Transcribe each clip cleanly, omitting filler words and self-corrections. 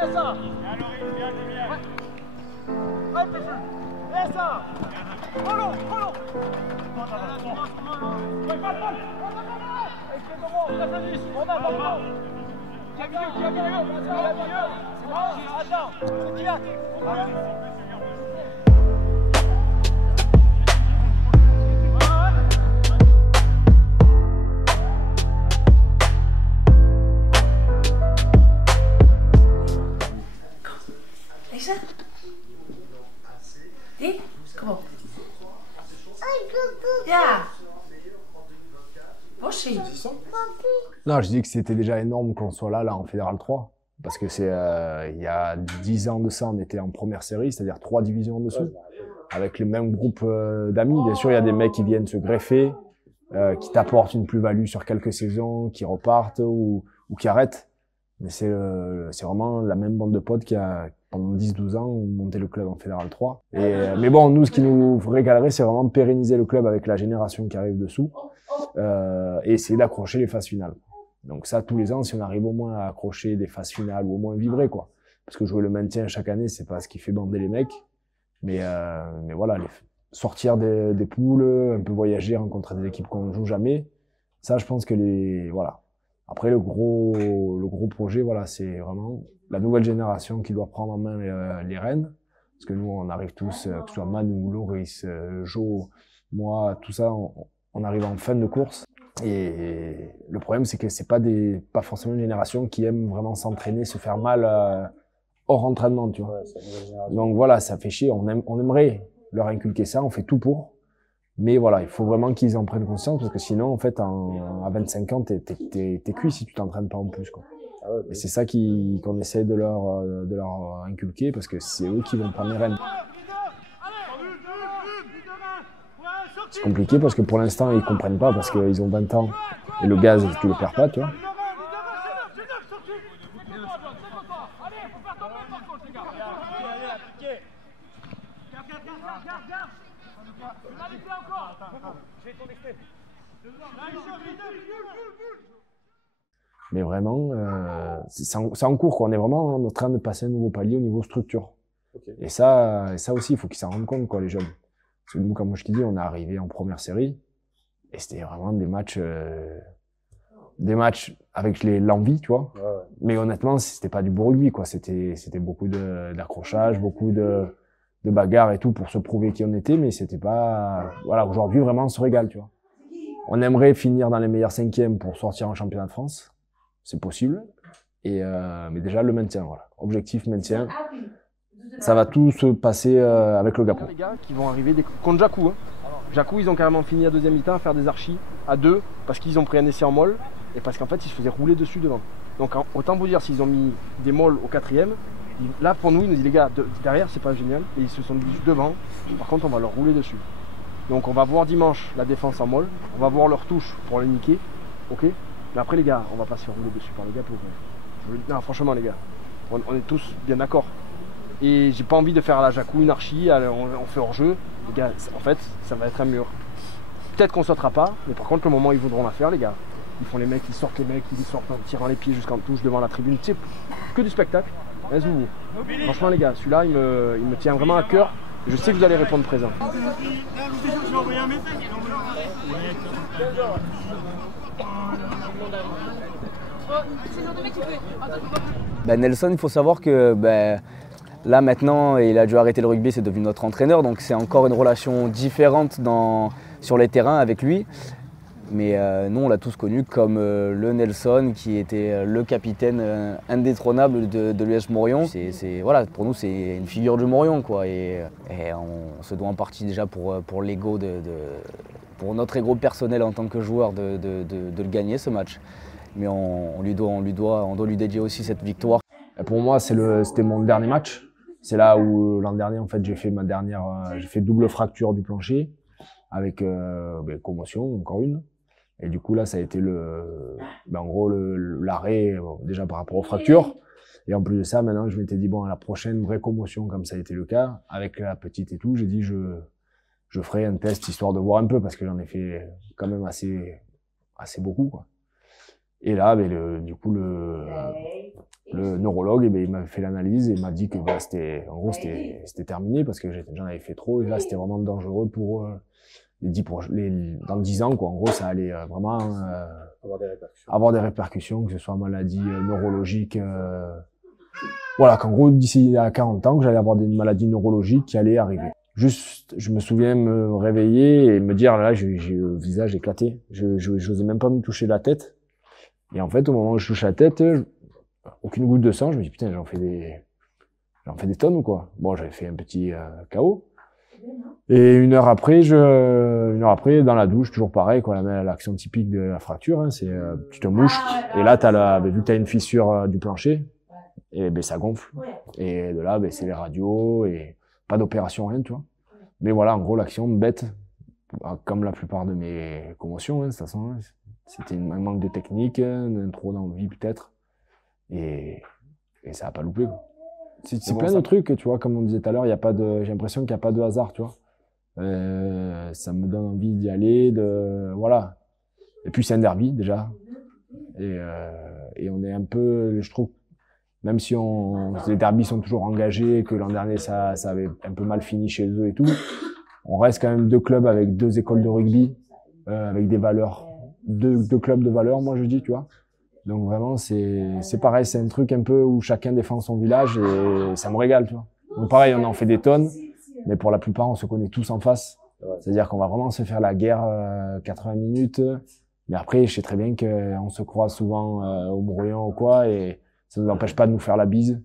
C'est ça. Bien, Loris, bien, bien. Ouais. Un peu plus. C'est ça. Mollo, mollo. Ouais, pas de balle. On a, on a. Qui a milieu, qui a milieu. Qui a milieu. C'est bon. Attends, c'est Diat. Lisa? Dis? Kom op. Ja. Bossie. Non, je dis que c'était déjà énorme qu'on soit là en Fédéral 3. Parce que c'est il y a 10 ans de ça, on était en première série, c'est-à-dire 3 divisions en dessous, avec le même groupe d'amis. Bien sûr, il y a des mecs qui viennent se greffer, qui t'apportent une plus-value sur quelques saisons, qui repartent ou qui arrêtent. Mais c'est vraiment la même bande de potes qui a, pendant 10-12 ans, monté le club en Fédéral 3. Mais bon, nous, ce qui nous régalerait, c'est vraiment pérenniser le club avec la génération qui arrive dessous, et essayer d'accrocher les phases finales. Donc ça, tous les ans, si on arrive au moins à accrocher des phases finales ou au moins vibrer, quoi. Parce que jouer le maintien chaque année, c'est pas ce qui fait bander les mecs. Mais voilà, sortir des poules, un peu voyager, rencontrer des équipes qu'on ne joue jamais. Ça, je pense que voilà. Après, le gros projet, voilà, c'est vraiment la nouvelle génération qui doit prendre en main les rênes. Parce que nous, on arrive tous, que ce soit Manu, Loris, Jo, moi, tout ça, on arrive en fin de course. Et le problème, c'est que c'est pas forcément une génération qui aime vraiment s'entraîner, se faire mal hors entraînement, tu vois. Ouais, donc voilà, ça fait chier. On aimerait leur inculquer ça, on fait tout pour. Mais voilà, il faut vraiment qu'ils en prennent conscience parce que sinon, en fait, à 25 ans, t'es cuit si tu t'entraînes pas en plus, quoi. Ah ouais, et c'est ça qu'on essaie de leur inculquer parce que c'est eux qui vont prendre les rênes. C'est compliqué parce que pour l'instant, ils comprennent pas parce qu'ils ont 20 ans et le gaz, tu le perds pas, tu vois. Mais vraiment, c'est en cours, quoi. On est vraiment en train de passer un nouveau palier au niveau structure. Okay. Et ça aussi, il faut qu'ils s'en rendent compte, quoi, les jeunes. Parce que nous, comme je te dis, on est arrivé en première série et c'était vraiment des matchs avec l'envie, tu vois. Ouais. Mais honnêtement, c'était pas du beau rugby, quoi. C'était beaucoup d'accrochage, beaucoup de bagarres et tout pour se prouver qui on était, mais c'était pas, voilà, aujourd'hui, vraiment, on se régale, tu vois. On aimerait finir dans les meilleurs cinquièmes pour sortir en championnat de France. C'est possible. Mais déjà, le maintien, voilà. Objectif maintien. Ça va tout se passer avec le Gapon. Les gars qui vont arriver contre Jacou. Hein. Jacou, ils ont carrément fini la deuxième mi-temps à faire des archis à 2 parce qu'ils ont pris un essai en molle et parce qu'en fait, ils se faisaient rouler dessus devant. Donc, autant vous dire, s'ils ont mis des molles au 4e, là, pour nous, ils nous disent, les gars, derrière, c'est pas génial. Et ils se sont dit devant. Par contre, on va leur rouler dessus. Donc, on va voir dimanche la défense en molle. On va voir leur touche pour les niquer. Ok. Mais après, les gars, on va pas se faire rouler dessus par les gars. Non, franchement, les gars, on est tous bien d'accord. Et j'ai pas envie de faire à la Jacou une archi, on fait hors-jeu. Les gars, en fait, ça va être un mur. Peut-être qu'on sautera pas, mais par contre, le moment où ils voudront la faire, les gars, ils font les mecs, ils sortent en tirant les pieds jusqu'en touche devant la tribune. Tu sais, que du spectacle. Franchement, les gars, celui-là, il me tient vraiment à cœur. Je sais que vous allez répondre présent. Nelson, il faut savoir que là maintenant, il a dû arrêter le rugby, c'est devenu notre entraîneur, donc c'est encore une relation différente sur les terrains avec lui. Mais nous, on l'a tous connu comme le Nelson, qui était le capitaine indétrônable de l'US Morion. Voilà, pour nous, c'est une figure du Morion, quoi. Et on se doit en partie déjà pour l'ego, pour notre ego personnel en tant que joueur de le gagner, ce match. Mais on doit lui dédier aussi cette victoire. Pour moi, c'était mon dernier match. C'est là où l'an dernier, en fait, j'ai fait double fracture du plancher avec commotion, encore une. Et du coup, là, ça a été en gros, l'arrêt, déjà par rapport aux fractures. Et en plus de ça, maintenant, je m'étais dit, bon, à la prochaine vraie commotion, comme ça a été le cas, avec la petite et tout, j'ai dit, je ferai un test histoire de voir un peu, parce que j'en ai fait quand même assez beaucoup, quoi. Et là, du coup, le neurologue, il m'a fait l'analyse et il m'a dit que en gros, c'était terminé parce que j'en avais fait trop. Et là, c'était vraiment dangereux pour dans 10 ans, quoi. En gros, ça allait vraiment avoir des répercussions, que ce soit maladie neurologique. Voilà, qu'en gros, d'ici à 40 ans, que j'allais avoir des maladies neurologiques qui allaient arriver. Juste, je me souviens me réveiller et me dire, là, j'ai le visage éclaté. J'osais même pas me toucher la tête. Et en fait, au moment où je touche la tête, aucune goutte de sang, je me dis, putain, j'en fais des tonnes ou quoi? Bon, j'avais fait un petit KO. Et une heure après, dans la douche, toujours pareil, quoi, l'action typique de la fracture, hein, c'est, tu te mouches, et là, vu que t'as une fissure du plancher, et ben, ça gonfle. Et de là, ben, c'est les radios, et pas d'opération, rien, tu vois. Mais voilà, en gros, l'action bête, comme la plupart de mes commotions, hein, de toute façon, hein, c'était un manque de technique, un trop d'envie peut-être, et ça a pas loupé, quoi. C'est bon, plein de trucs, tu vois, comme on disait tout à l'heure, j'ai l'impression qu'il n'y a pas de hasard, tu vois. Ça me donne envie d'y aller, voilà. Et puis c'est un derby, déjà. Et on est un peu, je trouve, même si les derbys sont toujours engagés, que l'an dernier ça avait un peu mal fini chez eux et tout, on reste quand même 2 clubs avec 2 écoles de rugby, avec des valeurs, 2 clubs de valeurs, moi je dis, tu vois. Donc vraiment, c'est pareil, c'est un truc un peu où chacun défend son village et ça me régale, tu vois. Donc pareil, on en fait des tonnes, mais pour la plupart, on se connaît tous en face. C'est-à-dire qu'on va vraiment se faire la guerre 80 minutes. Mais après, je sais très bien qu'on se croise souvent au brouillon ou quoi, et ça ne nous empêche pas de nous faire la bise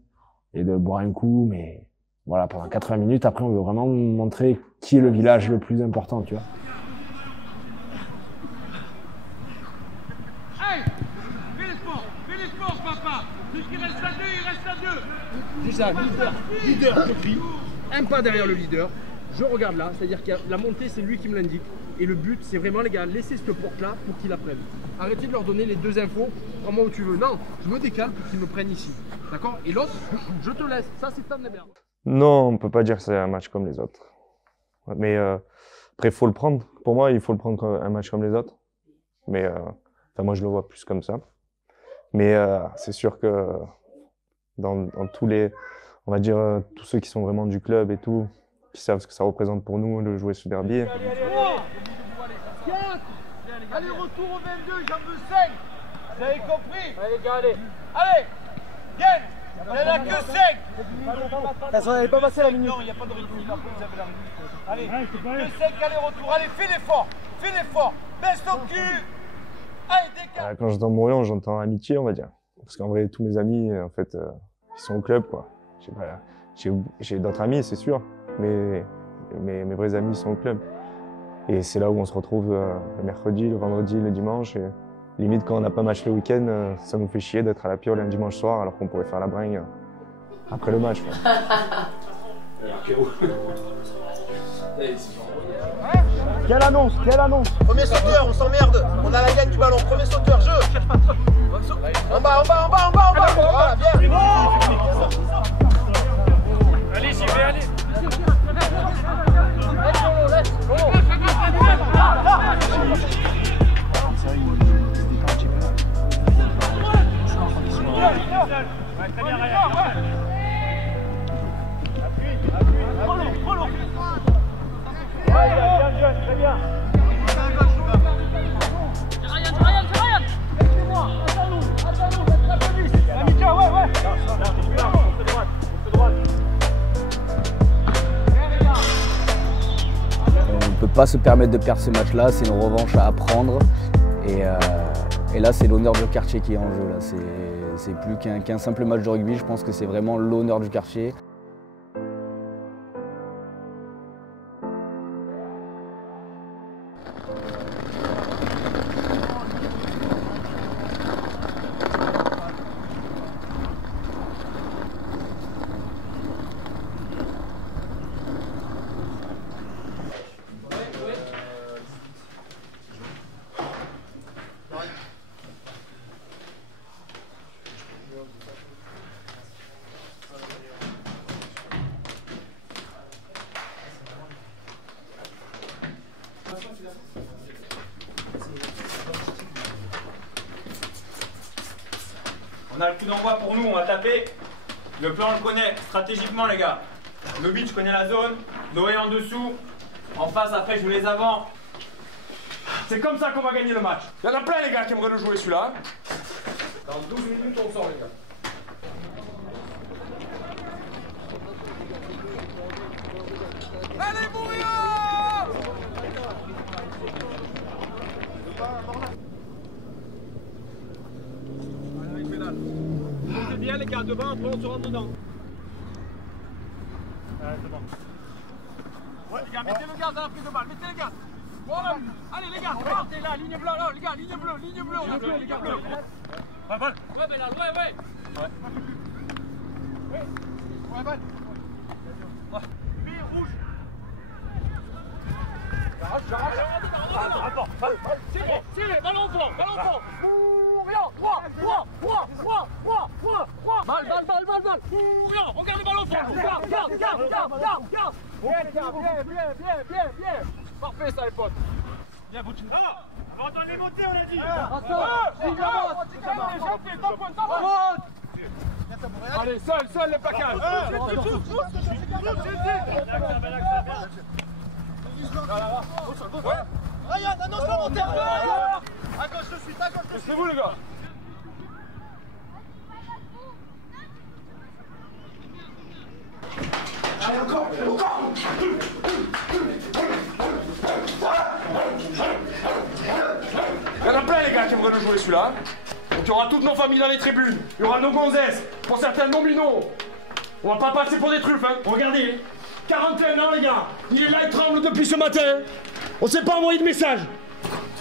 et de boire un coup. Mais voilà, pendant 80 minutes, après, on veut vraiment montrer qui est le village le plus important, tu vois. C'est ça, leader, je crie, un pas derrière le leader, je regarde là, c'est-à-dire que la montée c'est lui qui me l'indique, et le but c'est vraiment les gars, laissez cette porte là pour qu'ils la prennent. Arrêtez de leur donner les 2 infos, prends-moi où tu veux, non, je me décale pour qu'ils me prennent ici, d'accord? Et l'autre, je te laisse, ça c'est ta merde. Non, on peut pas dire que c'est un match comme les autres, mais après il faut le prendre, pour moi il faut le prendre comme un match comme les autres, mais enfin, moi je le vois plus comme ça, mais c'est sûr que dans tous les, on va dire, tous ceux qui sont vraiment du club et tout, qui savent ce que ça représente pour nous de jouer ce derby. Allez, retour au 22, j'en veux 5. Vous avez compris? Allez les gars, allez. Allez, gagne. Il n'y en a que 5. Ça n'allait pas passer la minute. Non, il n'y a pas de rythme. Après, vous avez la minute. Allez, que 5 allez-retour. Allez, fais l'effort. Baisse ton cul. Allez, décale. Quand j'entends Montréal, j'entends amitié, on va dire. Parce qu'en vrai, tous mes amis, en fait, ils sont au club, quoi. J'ai d'autres amis, c'est sûr, mais mes vrais amis sont au club. Et c'est là où on se retrouve le mercredi, le vendredi, le dimanche. Et limite, quand on n'a pas match le week-end, ça nous fait chier d'être à la Piole un dimanche soir alors qu'on pourrait faire la bringue après le match. Quelle annonce? Premier sauteur, on s'emmerde. On a la gagne du ballon. Premier sauteur, jeu. En bas. Voilà, viens. Allez, j'y vais, allez. Très bien. On ne peut pas se permettre de perdre ce match-là, c'est une revanche à prendre. Et là, c'est l'honneur du quartier qui est en jeu. C'est plus qu'un simple match de rugby, je pense que c'est vraiment l'honneur du quartier. a le coup d'envoi pour nous, on va taper. Le plan, on le connaît stratégiquement, les gars. Le beat, je connais la zone. Noé en dessous. En face, après, je vous les avant. C'est comme ça qu'on va gagner le match. Il y en a plein, les gars, qui aimeraient le jouer celui-là. Dans 12 minutes, on sort, les gars. Allez, Mourir! C'est bien, les gars, devant, après on se rentre dedans. C'est bon. Ouais, les gars, mettez le gaz à la prise de balle, mettez les gaz. Voilà. Allez, les gars, partez là, ligne bleue, là, les gars, ligne bleue, on a bleu, les gars, bleu. Ouais, balle. Ouais, mais là, ouais. Ouais, balle. Ouais. Mire, rouge. J'arrache. Attends, balle. Tirez, ballon fond. Rien, 3. Balle. Rien, regarde le ballon au fond. Regarde. Bien. Parfait ça les potes. Bien, Boutine. On va entendre les montées, on a dit. Allez, seul le plaquage. Ryan, annonce la montée. À gauche, je suis. C'est vous, les gars. Allez, encore. Il y en a plein, les gars, qui aimeraient le jouer celui-là. Donc il y aura toutes nos familles dans les tribunes. Il y aura nos gonzesses, pour certains nominaux. On va pas passer pour des truffes, hein. Regardez, 41 ans, les gars. Il est là, il tremble depuis ce matin. On sait pas envoyer de message.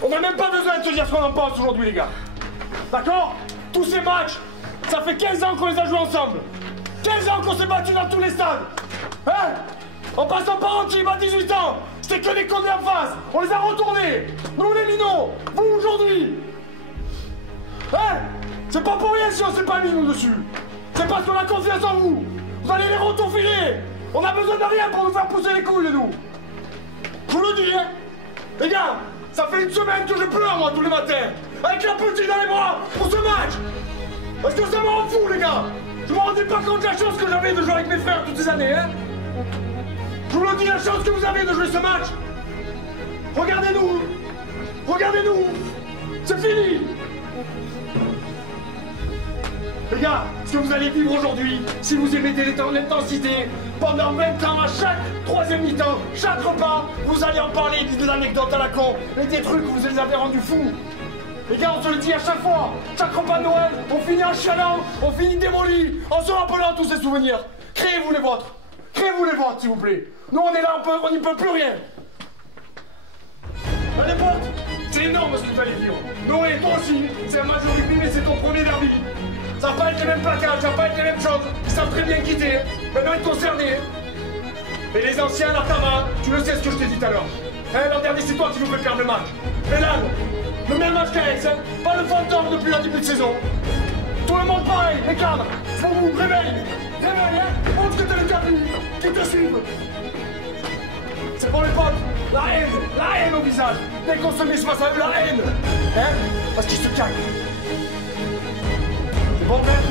On n'a même pas besoin de se dire ce qu'on en pense aujourd'hui, les gars. D'accord? Tous ces matchs, ça fait 15 ans qu'on les a joués ensemble. 15 ans qu'on s'est battus dans tous les stades. Hein? En passant par un team à 18 ans, c'était que des connus en face. On les a retournés. Nous les minots, vous aujourd'hui. Hein? C'est pas pour rien si on s'est pas mis nous dessus. C'est parce qu'on a confiance en vous. Vous allez les retourner. On a besoin de rien pour nous faire pousser les couilles, nous. Je vous le dis, hein. Les gars, ça fait une semaine que je pleure, moi, tous les matins. Avec la petite dans les bras pour ce match. Parce que ça me rend fou, les gars. Je me rendais pas compte de la chance que j'avais de jouer avec mes frères toutes ces années, hein. Je vous le dis, la chance que vous avez de jouer ce match. Regardez-nous. C'est fini. Les gars, ce que vous allez vivre aujourd'hui, si vous aimez l'intensité, pendant 20 ans, à chaque troisième mi-temps, chaque repas, vous allez en parler des anecdotes à la con et des trucs où vous les avez rendus fous. Les gars, on se le dit à chaque fois, chaque repas de Noël, on finit en chialant, on finit démoli, en se rappelant tous ces souvenirs. Créez-vous les vôtres, s'il vous plaît. Nous, on est là, on n'y peut plus rien. Allez, potes, c'est énorme ce que vous allez vivre. Noé, toi aussi, c'est un match de rugby, mais c'est ton premier derby. Ça va pas être les mêmes plaquages, ça va pas être les mêmes choses. Ils savent très bien quitter, maintenant être concernés. Mais les anciens, la Tama, tu le sais ce que je t'ai dit tout à l'heure. L'an dernier, c'est toi qui nous fais perdre le match. Et là, le même match qu'Alex, hein. Pas le fantôme depuis la début de saison. Tout le monde pareil, les cadres, faut vous réveiller, hein. Montre que t'es les derby, qui te suivent. C'est pour les potes, la haine au visage. Dès qu'on se met face à eux, la haine. Hein? Parce qu'ils se caguent. C'est bon, frère?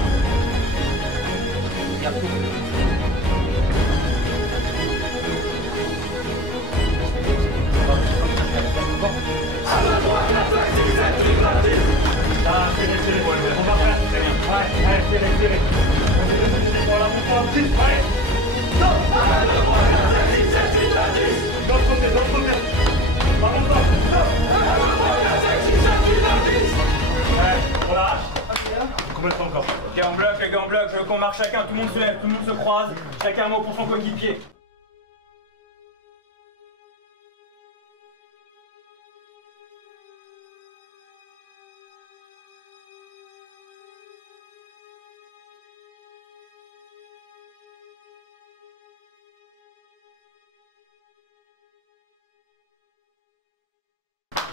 Ok, on bloque, les gars, on bloque. Je veux qu'on marche chacun, tout le monde se lève, tout le monde se croise. Chacun un mot pour son coéquipier.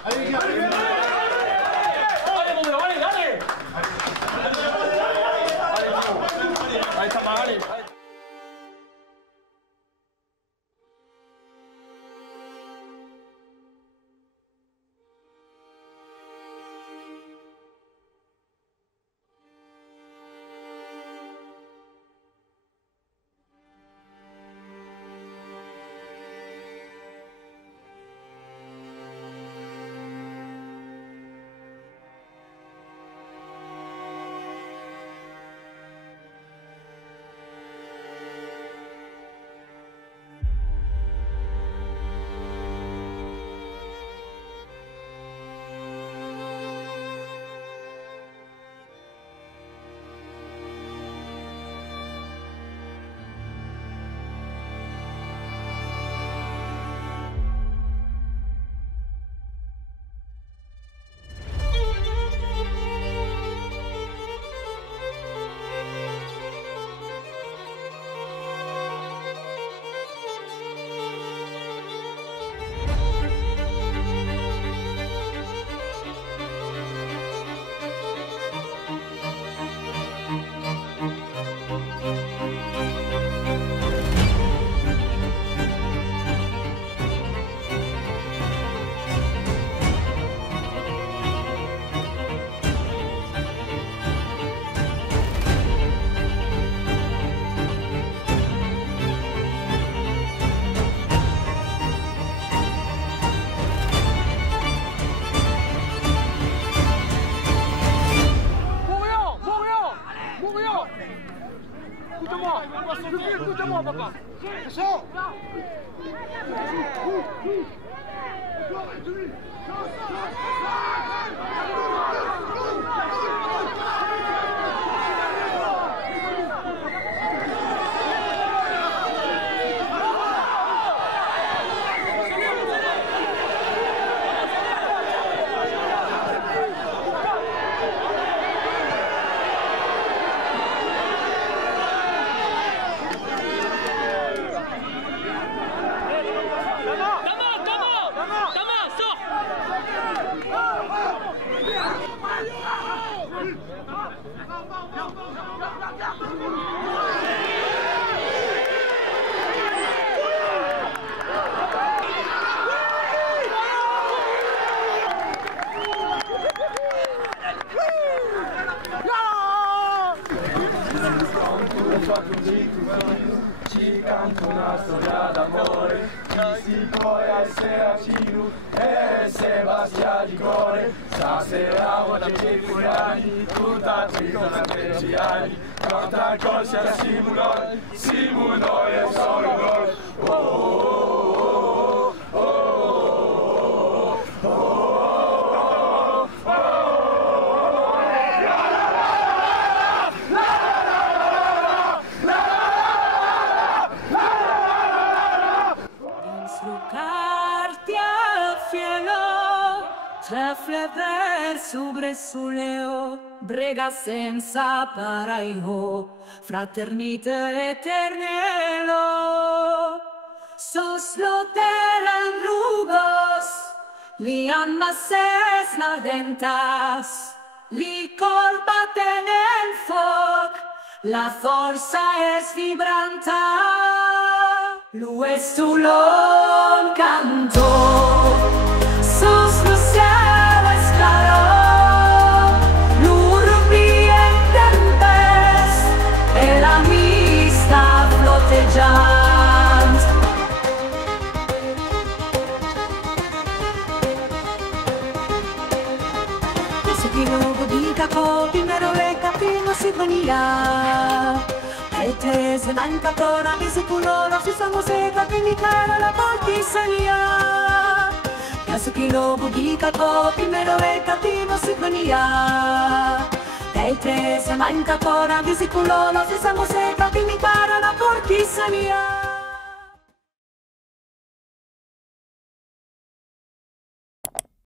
Allez, les gars, allez, Allez, ça va, allez. Ci canto una storia d'amore, chi si poi sera Ciru e Sebastià di cuore. Stasera voglio che furiani, tutta trita per giani, quanta cosa Simunoi, Simunoi è solo gol. Oh, oh, oh, oh, oh, oh. Refleder sobre su leo, brega senza paraiho, fraternite eternelo. Sos lo terran rugos, li annases nardentas, li corbaten el foc, la forza es vibranta. Lues tu lon canto, sos lo cielo esclaró, l'urbi en tempest, e la mista flotteggiant. Penso che luogo di capo, primero le capino si venia. E te se manca ancora mi sicuro, si sono seca, quindi cara la partigiania. Penso che luogo di capo, primero le capino si venia. E te se manca ancora mi sicuro, si sono seca, quindi cara la partigiania.